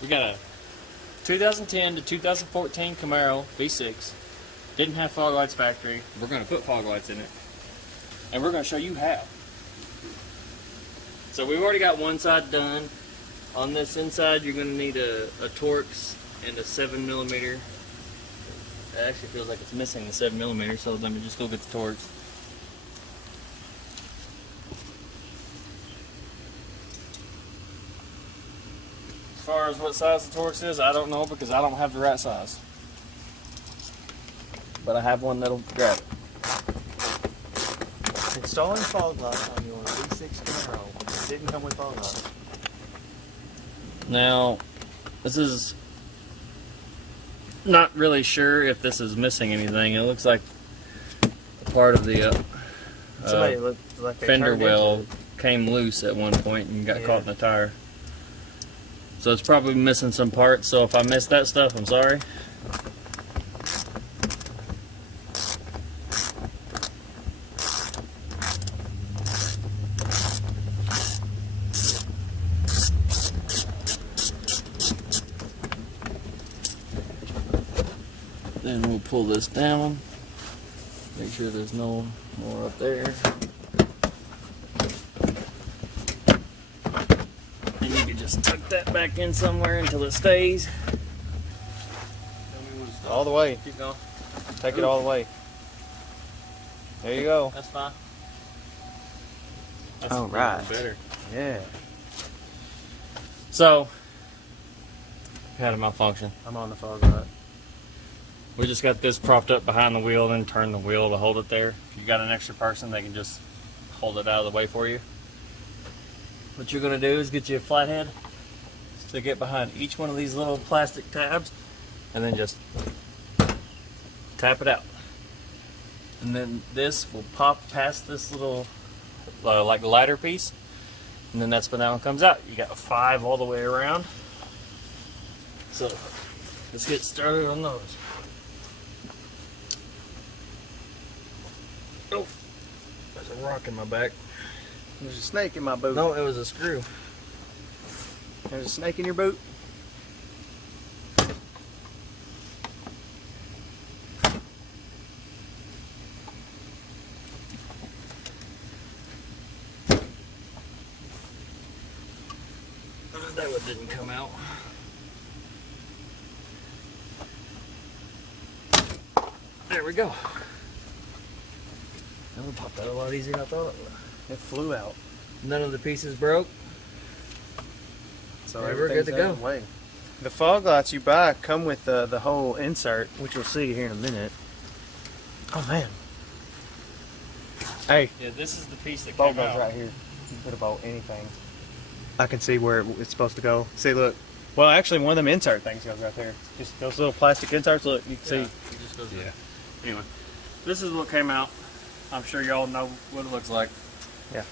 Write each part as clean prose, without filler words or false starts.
We got a 2010 to 2014 Camaro V6. Didn't have fog lights factory. We're going to put fog lights in it. And we're going to show you how. So we've already got one side done. On this inside, you're going to need a Torx and a 7mm. It actually feels like it's missing the 7mm, so let me just go get the Torx. As far as what size the Torx is, I don't know because I don't have the right size. But I have one that'll grab it. Installing fog lights on your V6 Camaro didn't come with fog lights. Now, this is not really sure if this is missing anything. It looks like a part of the Like fender well came loose at one point and got caught in the tire. So it's probably missing some parts, so if I missed that stuff, I'm sorry. Then we'll pull this down, make sure there's no more up there. And you can just tuck that back in somewhere until it stays. All the way. Keep going. Take it all the way. There you go. That's fine. That's All right. Better. Yeah. So, had a malfunction. I'm on the fog light. We just got this propped up behind the wheel, then turn the wheel to hold it there. If you got an extra person, they can just hold it out of the way for you. What you're gonna do is get you a flathead to get behind each one of these little plastic tabs, and then just tap it out. And then this will pop past this little like lighter piece, and then that's when that one comes out. You got 5 all the way around. So let's get started on those. Oh, there's a rock in my back. There's a snake in my boot. No, it was a screw. There's a snake in your boot. That one didn't come out. There we go. That one popped out a lot easier than I thought it would. It flew out. None of the pieces broke. So we're good to go. Away. The fog lights you buy come with the whole insert, which you'll see here in a minute. Oh man. Hey, Yeah, this is the piece that bolt came goes out. right here. You can put a bolt anything. I can see where it's supposed to go. See, look. Well, actually, one of them insert things goes right there. Just those little plastic inserts. Look, you can see. It just goes there. Anyway, this is what came out. I'm sure y'all know what it looks like. Yeah.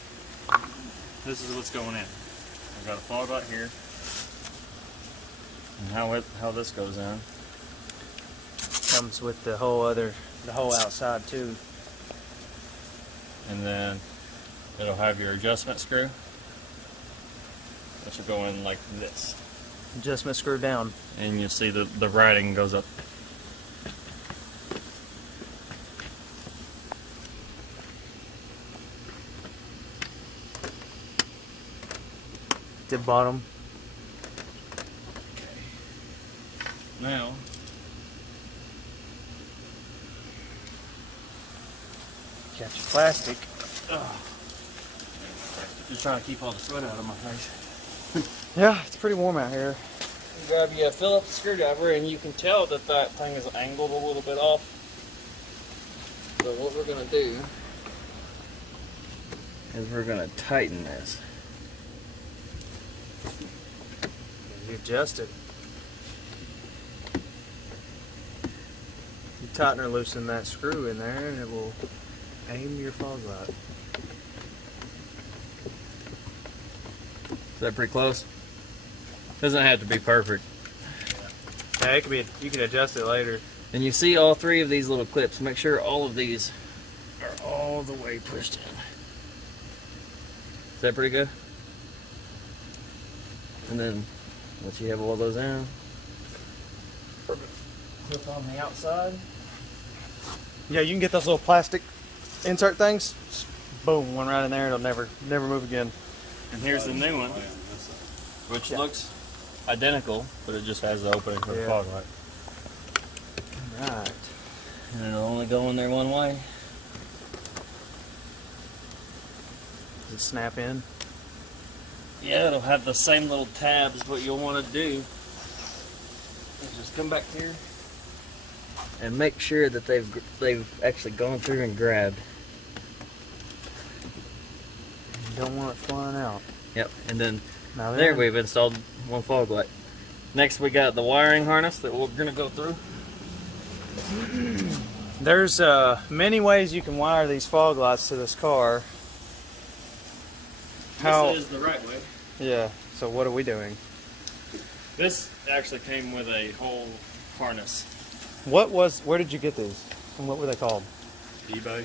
This is what's going in. I've got a fog light here. And how this goes in. Comes with the whole outside too. And then it'll have your adjustment screw, which will go in like this. Adjustment screw down. And you'll see the writing goes up. The bottom. Okay. Now, Got your plastic. just trying to keep all the sweat out of my face. Yeah, it's pretty warm out here. Grab you a Phillips screwdriver, and you can tell that that thing is angled a little bit off. So what we're going to do is we're going to tighten this. You adjust it. You tighten or loosen that screw in there, and it will aim your fog light. Is that pretty close? Doesn't have to be perfect. Yeah, it could be. You can adjust it later. And you see all 3 of these little clips. Make sure all of these are all the way pushed in. Is that pretty good? And then Once you have all those in, clip on the outside. Yeah, you can get those little plastic insert things. Just boom, one right in there. It'll never move again. And here's the new one, which looks identical, but it just has the opening for the fog light. Right. And it'll only go in there one way. Does it snap in? Yeah, it'll have the same little tabs. What you'll want to do is just come back here and make sure that they've actually gone through and grabbed. You don't want it flying out. Yep, and then Now there we've installed one fog light. Next we got the wiring harness that we're gonna go through. There's many ways you can wire these fog lights to this car. How? This is the right way. Yeah. So what are we doing? This actually came with a whole harness. Where did you get these? And what were they called? eBay.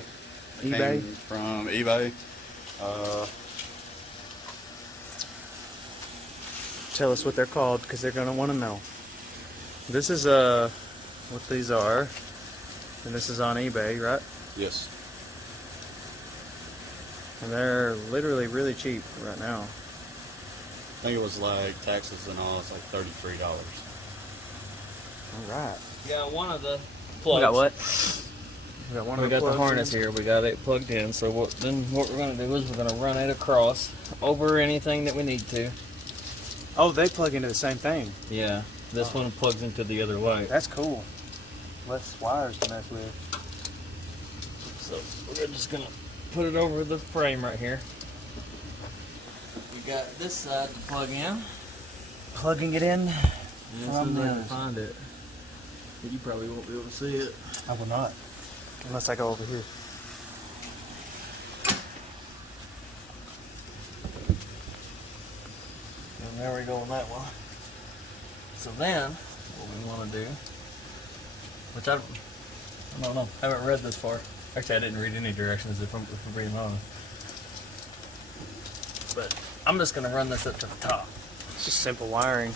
eBay? Came from eBay. Tell us what they're called, because they're gonna want to know. This is what these are, and this is on eBay, right? Yes. And they're literally really cheap right now. I think it was like taxes and all. It's like $33. All right. We got one of the plugs. We got what? We got one of We got the plugs harness in. here. We got it plugged in. So what we're gonna do is we're gonna run it across over anything that we need to. Oh, they plug into the same thing. Yeah. This one plugs into the other light. That's cool. Less wires to mess with. So we're just gonna put it over the frame right here. We got this side to plug in. Plugging it in. From the find it. But you probably won't be able to see it. I will not. Unless I go over here. And there we go on that one. So then, what we want to do, which I don't know, I haven't read this far. Actually, I didn't read any directions if I'm being honest. But I'm just going to run this up to the top. It's just simple wiring.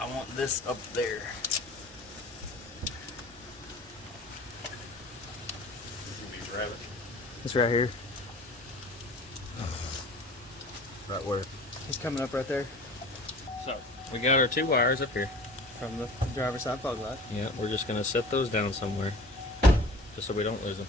I want this up there. It's right here. Right where? It's coming up right there So, we got our two wires up here. from the driver's side fog light. Yeah, we're just going to set those down somewhere. Just so we don't lose them.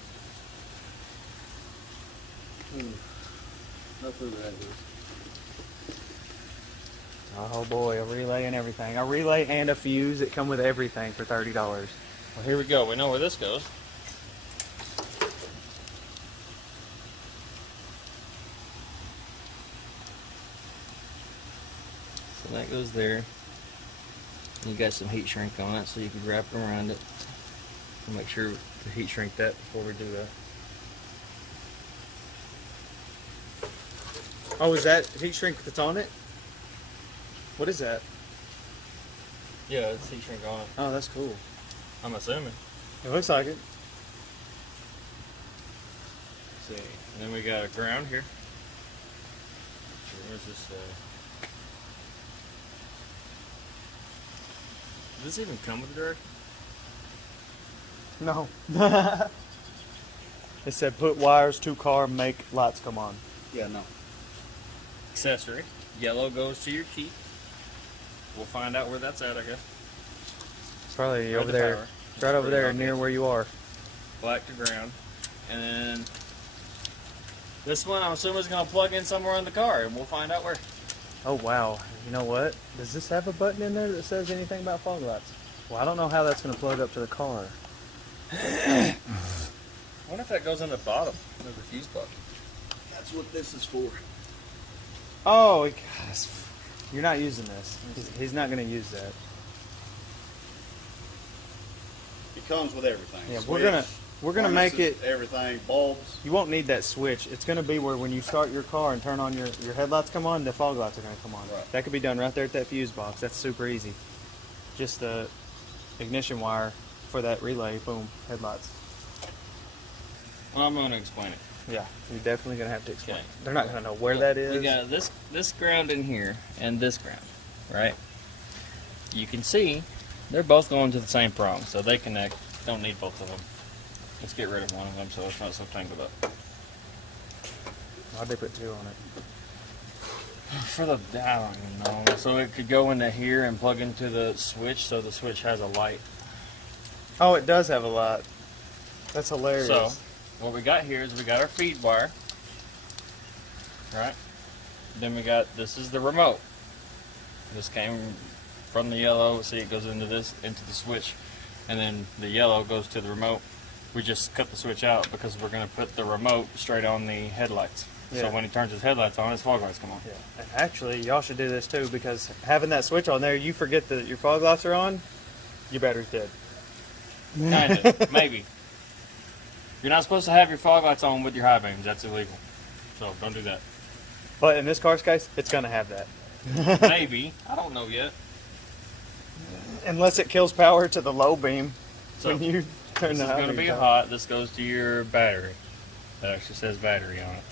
Oh boy, a relay and everything. A relay and a fuse that come with everything for $30. Well, here we go. We know where this goes. So that goes there. You got some heat shrink on it, so you can wrap it around it. We'll make sure to heat shrink that before we do that. Oh, is that heat shrink that's on it? What is that? Yeah, it's heat shrink on it. Oh, that's cool. I'm assuming. It looks like it. Let's see. And then we got a ground here. Where's this? Does this even come with a direction? No. It said put wires to car, make lights come on. Yeah, no. Accessory. Yellow goes to your key. We'll find out where that's at, I guess. It's probably Or over the there. power. It's right over Pretty there obvious. near where you are. Black to ground. And then this one I'm assuming is going to plug in somewhere in the car, and we'll find out where. Oh wow. You know what? Does this have a button in there that says anything about fog lights? Well, I don't know how that's going to plug up to the car. I wonder if that goes in the bottom of the fuse box. That's what this is for. Oh, gosh. You're not using this. He's not going to use that. It comes with everything. Yeah, Switch, we're gonna make harnesses, it. everything, bulbs. You won't need that switch. It's going to be where when you start your car and turn on your headlights come on, the fog lights are going to come on. Right. That could be done right there at that fuse box. That's super easy. Just the ignition wire for that relay. Boom, headlights. Well, I'm going to explain it. Yeah, you're definitely gonna have to explain. Okay. They're not gonna know where that is. We got this ground in here and this ground, right? You can see they're both going to the same prong, so they connect. Don't need both of them. Let's get rid of one of them so it's not so tangled up. Why'd they put 2 on it? For the, I don't even know. So it could go into here and plug into the switch, so the switch has a light. Oh, it does have a light. That's hilarious. So what we got here is we got our feed wire, right? Then we got, this is the remote. This came from the yellow. See, it goes into this, into the switch, and then the yellow goes to the remote. We just cut the switch out because we're going to put the remote straight on the headlights. Yeah. So when he turns his headlights on, his fog lights come on. Yeah. And actually, y'all should do this too, because having that switch on there, you forget that your fog lights are on, your battery's dead. Kinda, maybe. You're not supposed to have your fog lights on with your high beams. That's illegal. So don't do that. But in this car's case, it's gonna have that. Maybe. I don't know yet. Unless it kills power to the low beam So when you turn this the is high going to beam be on. hot. This goes to your battery. That actually says battery on it.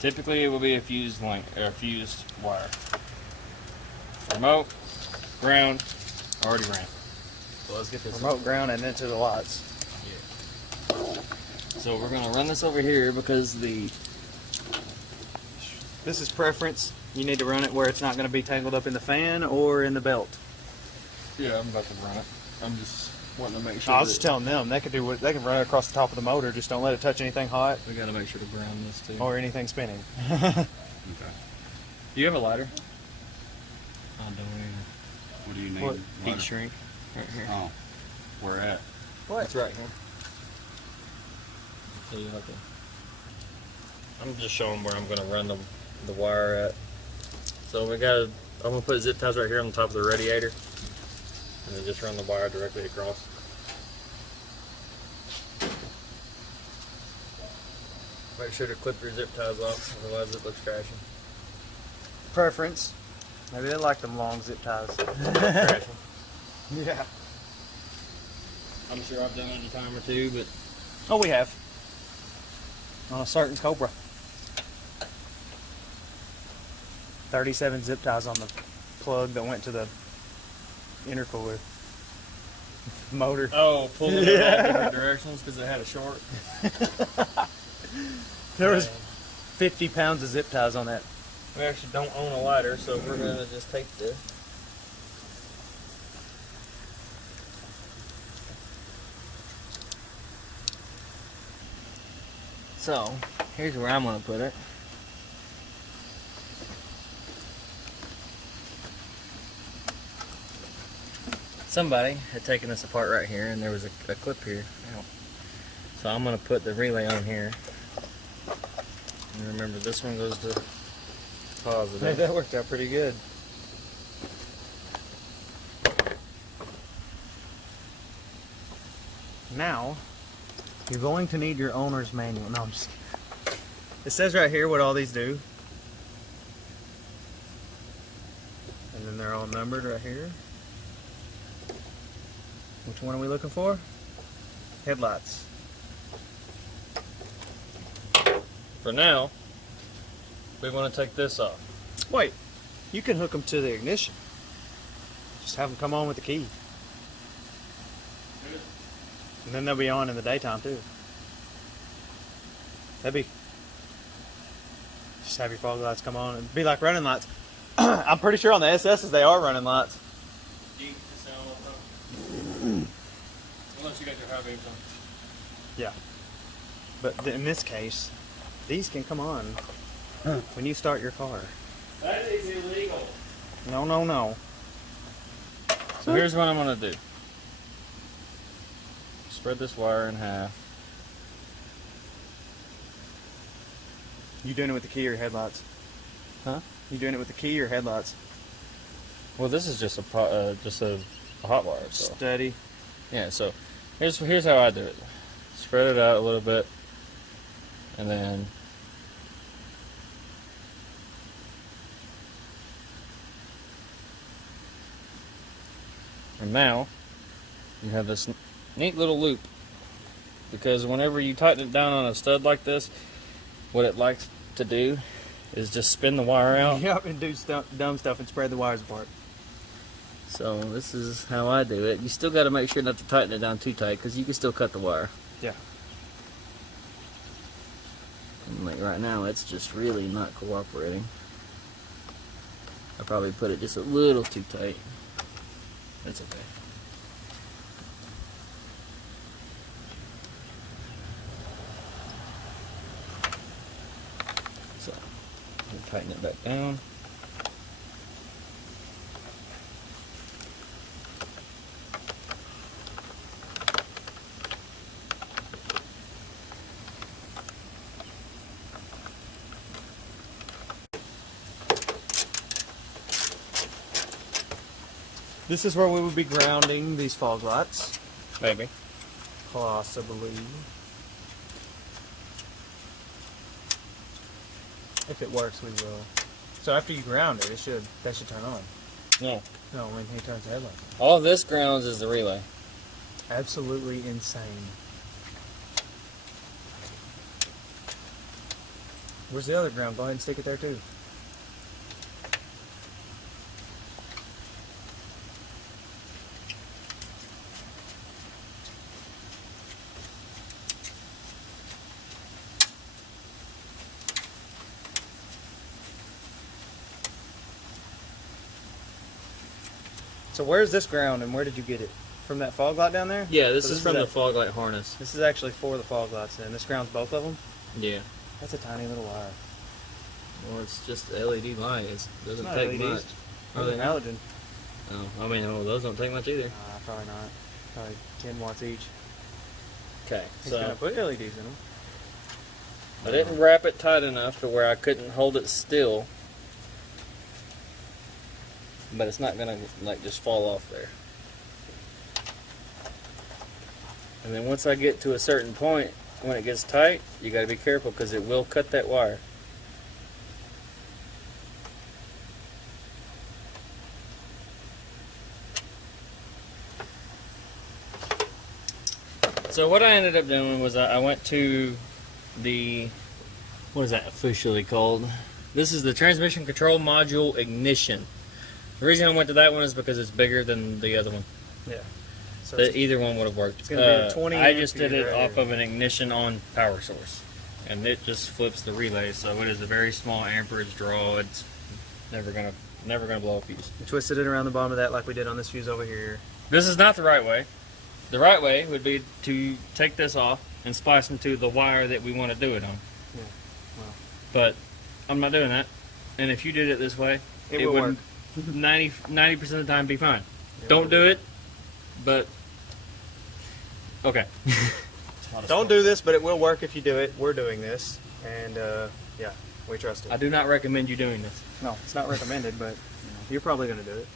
Typically, it will be a fused link or a fused wire. Remote, ground, already ran. So let's get this. Remote ground and then to the lights. So we're going to run this over here because the This is preference. You need to run it where it's not going to be tangled up in the fan or in the belt. yeah, I'm about to run it. I'm just wanting to make sure. I was just telling them they could do what they can run it across the top of the motor. Just don't let it touch anything hot we got to make sure to ground this too. or anything spinning. Okay. Do you have a lighter? I don't either. What do you need? What? Heat Lighter? shrink. Right here. Oh, where at? What? It's right here. So you have to. I'm just showing where I'm going to run the wire at. So we got. I'm going to put zip ties right here on the top of the radiator, and then just run the wire directly across. Make sure to clip your zip ties off, otherwise it looks trashy. Preference. Maybe they like them long zip ties. Trashy. Yeah. I'm sure I've done it a time or two, but Oh, we have. On a certain Cobra. 37 zip ties on the plug that went to the intercooler motor. oh, pulling it in all different directions because it had a short. There was 50 pounds of zip ties on that. We actually don't own a lighter, so we're gonna just take this. So, here's where I'm gonna put it. Somebody had taken this apart right here, and there was a clip here. Ow. So I'm gonna put the relay on here. And remember, this one goes to positive. Hey, that worked out pretty good. Now, you're going to need your owner's manual. No, I'm just kidding. It says right here what all these do. And then they're all numbered right here. Which one are we looking for? Headlights. For now, we want to take this off. Wait, you can hook them to the ignition. Just have them come on with the key. And then they'll be on in the daytime too. That'd be... Just have your fog lights come on. It'd be like running lights. I'm pretty sure on the SS's they are running lights. Unless you got your high beams on. Yeah. But in this case, these can come on when you start your car. That is illegal. No, no, no. So here's what I'm gonna do. Spread this wire in half. You doing it with the key or headlights? Huh? You doing it with the key or headlights? Well, this is just a hot wire. So Steady. yeah. So here's how I do it. Spread it out a little bit, and then and now you have this neat little loop, because whenever you tighten it down on a stud like this, what it likes to do is just spin the wire out. Yep, and do dumb stuff and spread the wires apart. So this is how I do it. You still got to make sure not to tighten it down too tight because you can still cut the wire. Yeah. And like right now, it's just really not cooperating. I probably put it just a little too tight. That's okay. So, we'll tighten it back down. This is where we would be grounding these fog lights. Maybe. Possibly. If it works, we will. So after you ground it, that should turn on. No. No, when he turns the headlight on. All this grounds is the relay. Absolutely insane. Where's the other ground? Go ahead and stick it there too. So where's this ground and where did you get it? From that fog light down there? Yeah, this So is from the fog light harness. This is actually for the fog lights then. This grounds both of them? Yeah. That's a tiny little wire. Well, it's just LED light. It doesn't Not take LEDs. much. Are Those they are not? halogen. Oh, I mean, those don't take much either. Probably not. Probably 10 watts each. Okay, He's so gonna put LEDs in them. I didn't wrap it tight enough to where I couldn't hold it still. But it's not gonna like just fall off there. And then once I get to a certain point, when it gets tight, you gotta be careful because it will cut that wire. So what I ended up doing was I went to the, what is that officially called? This is the transmission control module ignition. The reason I went to that one is because it's bigger than the other one. Yeah. So Either one would have worked. It's gonna be a 20 I just did ampere it right off here. of an ignition on power source, and it just flips the relay. So it is a very small amperage draw. It's never gonna blow a fuse. we twisted it around the bottom of that like we did on this fuse over here. This is not the right way. The right way would be to take this off and splice into the wire that we want to do it on. Yeah. Well. But I'm not doing that. And if you did it this way, It will would 90% of the time be fine. It Don't will. do it, but okay. Don't do this, but it will work if you do it. We're doing this, and yeah, we trust it. I do not recommend you doing this. No, it's not recommended, but you're probably going to do it.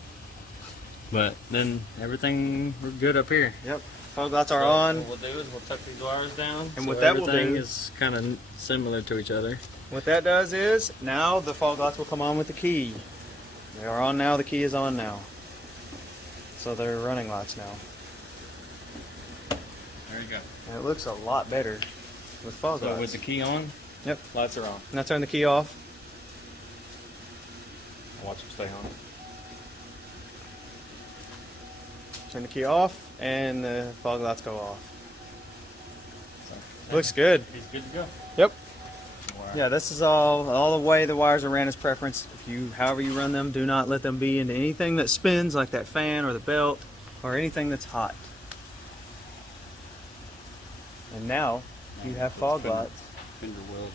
But then everything we're good up here. Yep. Fog lights are So on. What we'll do is we'll tuck these wires down. And so what that will everything do- is kind of similar to each other. What that does is, now the fog lights will come on with the key. They are on now, the key is on now. So they're running lights now. There you go. And it looks a lot better with fog So lights. with the key on, Yep. lights are on. Now turn the key off. Watch them stay on. Turn the key off, and the fog lights go off. So, Looks good. He's good to go. Yep. Wire. Yeah, this is all the way the wires are ran as preference. If you, however you run them, do not let them be into anything that spins, like that fan or the belt, or anything that's hot. And now you have fog lights. Finger weld